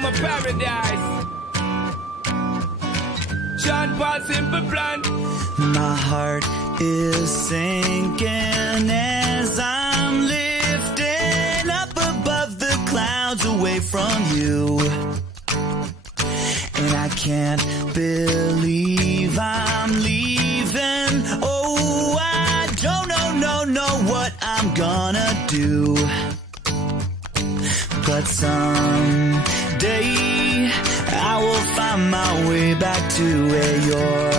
summer paradise. Sean Paul, simple plan. My heart is sinking as I'm lifting up above the clouds away from you. And I can't believe I'm leaving. Oh, I don't know what I'm gonna do. But someday I will find my way back to where your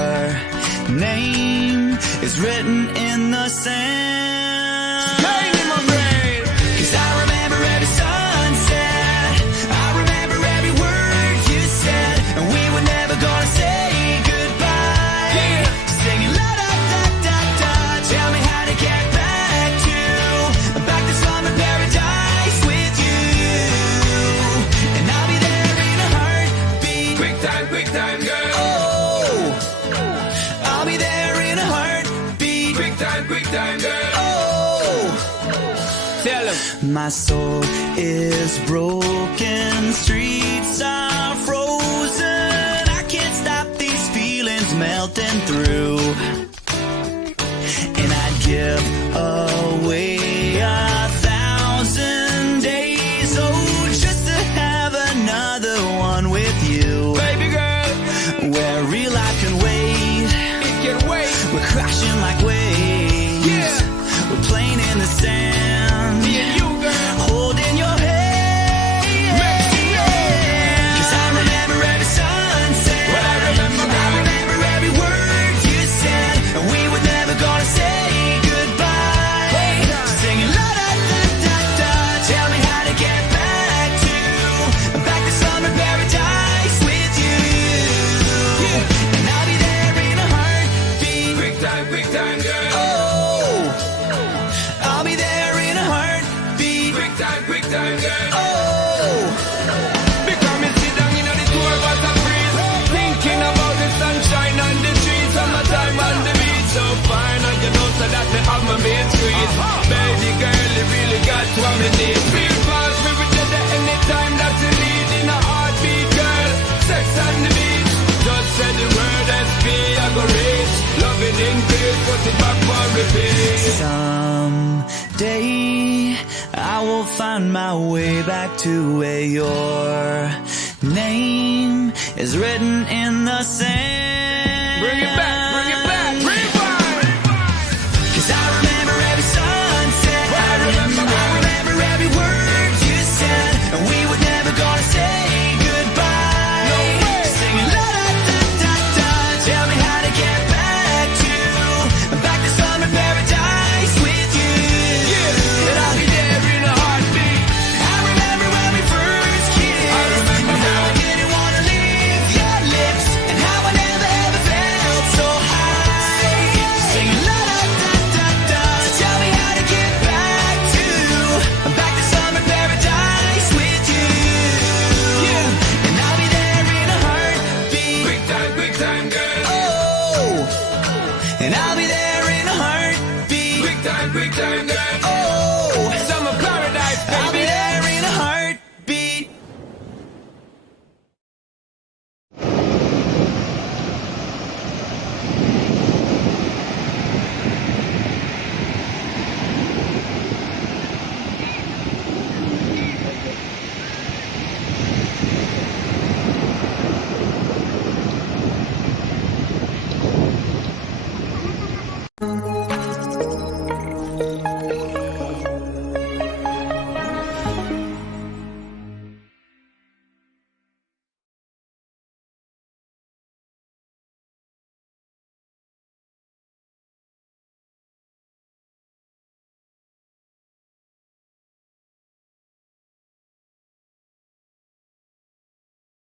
name is written in the sand. Pain in my brain. 'Cause I remember every sunset, I remember every word you said, and we were never gonna say goodbye. Yeah. Singing la da da da da, tell me how to get back to summer paradise with you. And I'll be there in a heartbeat. Quick time, girl. Oh, I'll be there in a heartbeat. Quick time, girl. Oh, Tell him. my soul is broken, streets are frozen. I can't stop these feelings melting through. And I'd give away 1,000 days, oh, just to have another one with you. Baby girl, Where real life can wait, it can wait. we're crashing like waves. Yeah. We're playing in the sand, Me and you, girl. holding your hand. Make me know. 'Cause I remember every sunset, Well, I remember, I remember every word you said, and we were never gonna say goodbye. Singing la da da da da, tell me how to get back to summer paradise with you. And I'll be there in a heartbeat. Quick time, girl. Oh, I'll be there in a heartbeat. Quick time, girl. Oh, Because me sit down in the tour bus and freeze, thinking about the sunshine on the trees, summertime on the beach. So fine, and you know so that me have my main squeeze. Baby girl, you really got what me need. Feel fast, me with you there anytime that you need. In a heartbeat, girl, sex on the beach. Just say the word SP, I go reach. Loving in peace, put it back for repeat. someday I will find my way back to where your name is written in the sand. Bring it back, rewind. 'Cause I remember every sunset, I remember every word you said, and we were never gonna say goodbye. No way. Singing la da da da da, tell me how to get back to summer paradise with you. Yeah, and I'll be there in a heartbeat. I remember when we first kissed, I remember and how how I didn't wanna leave your lips, and how I never ever felt so high. Singing la da da da da, tell me how to get back to summer paradise with you. Yeah. And I'll be there in a heartbeat. Quick time, girl. Oh, and I'll be there in a heartbeat. Quick time, girl.